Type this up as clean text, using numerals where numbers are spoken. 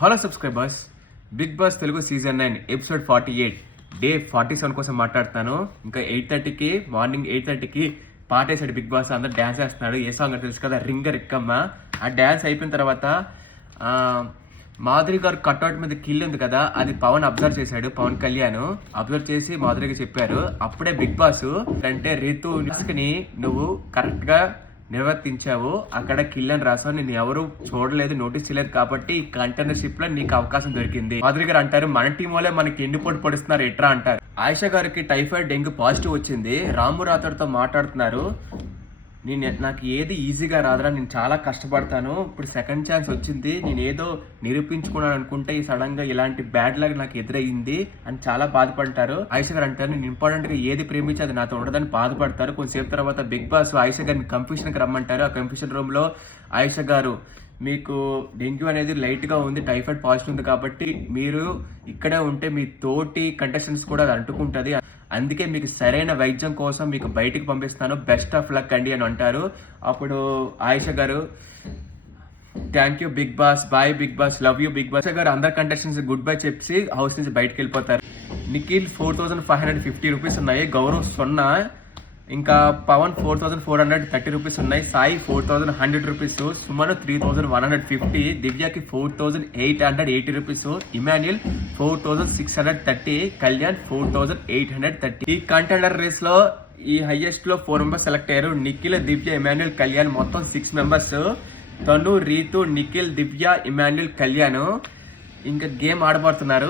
Hello subscribers, Bigg Boss Telugu season 9 episode 48 day 47 కోసం మాట్లాడుతాను. ఇంకా 8:30కి మార్నింగ్ 8:30కి పాటేసాడు బిగ్ బాస్. అందరు డ్యాన్స్ చేస్తున్నాడు. ఏ సాంగ్ తెలుసు కదా, రింగ రిక్కమ్మ. ఆ డ్యాన్స్ అయిపోయిన తర్వాత మాధురి గారు కట్అవుట్ మీద కిల్ ఉంది కదా, అది పవన్ అబ్జర్వ్ చేశాడు. పవన్ కళ్యాణ్ అబ్జర్వ్ చేసి మాధురికి చెప్పారు. అప్పుడే బిగ్ బాస్ అంటే రీతు ని నువ్వు కరెక్ట్ గా నిర్వర్తించావు, అక్కడ కిల్ అని రాసావు, నేను ఎవరు చూడలేదు, నోటీస్ చేయలేదు, కాబట్టి కంటైనర్షిప్ లో నీకు అవకాశం దొరికింది. మాధురి గారు అంటారు, మన టీం వాళ్ళే మనకి ఎండిపోటు పొడుస్తున్నారు ఎట్రా అంటారు. ఆయిషా గారికి టైఫాయిడ్ డెంగ్యూ పాజిటివ్ వచ్చింది. రాము రాథోడ్తో మాట్లాడుతున్నారు. నాకు ఏది ఈజీగా రాదురా, నేను చాలా కష్టపడతాను, ఇప్పుడు సెకండ్ ఛాన్స్ వచ్చింది, నేను ఏదో నిరూపించుకున్నాను అనుకుంటే ఈ సడన్ గా ఇలాంటి బ్యాడ్ లక్ నాకు ఎదురయ్యింది అని చాలా బాధపడతారు. ఆయిషా గారు అంటారు, నేను ఇంపార్టెంట్ గా ఏది ప్రేమించి అది నాతో ఉండదని బాధపడతారు. కొంతసేపు తర్వాత బిగ్ బాస్ ఆయిషా గారిని కంఫ్యూషన్ కి రమ్మంటారు. ఆ కంఫ్యూషన్ రూమ్ లో ఆయిషా గారు, మీకు డెంగ్యూ అనేది లైట్గా ఉంది, టైఫాయిడ్ పాజిటివ్ ఉంది, కాబట్టి మీరు ఇక్కడే ఉంటే మీ తోటి కంటెస్టెంట్స్ కూడా అది అంటుకుంటుంది, అందుకే మీకు సరైన వైద్యం కోసం మీకు బయటికి పంపిస్తాను, బెస్ట్ ఆఫ్ లక్ అండి అని అంటారు. అప్పుడు Ayesha garu, thank you Bigg Boss, bye Bigg Boss, love you Bigg Boss garu అందరు కంటెస్టెంట్స్ గుడ్ బై చెప్పి హౌస్ నుంచి బయటకు వెళ్ళిపోతారు. నిఖిల్ 4550 రూపీస్ ఉన్నాయి, గౌరవ్ 0, ఇంకా పవన్ 4430 రూపీస్ ఉన్నాయి, Sai 4100 rupees, Suman 3150, దివ్యకి 4880 rupees, Emmanuel 4630, Kalyan 4830. ఈ కంటెండర్ రేస్ లో ఈ హైయెస్ట్ లో 4 మెంబర్స్ సెలెక్ట్ అయ్యారు. నిఖిల్, దివ్య, ఇమాన్యుల్, కళ్యాణ్, మొత్తం 6 మెంబర్స్. తను, రీతు, నిఖిల్, దివ్య, ఇమాన్యుల్, కళ్యాణ్ ఇంకా గేమ్ ఆడబడుతున్నారు.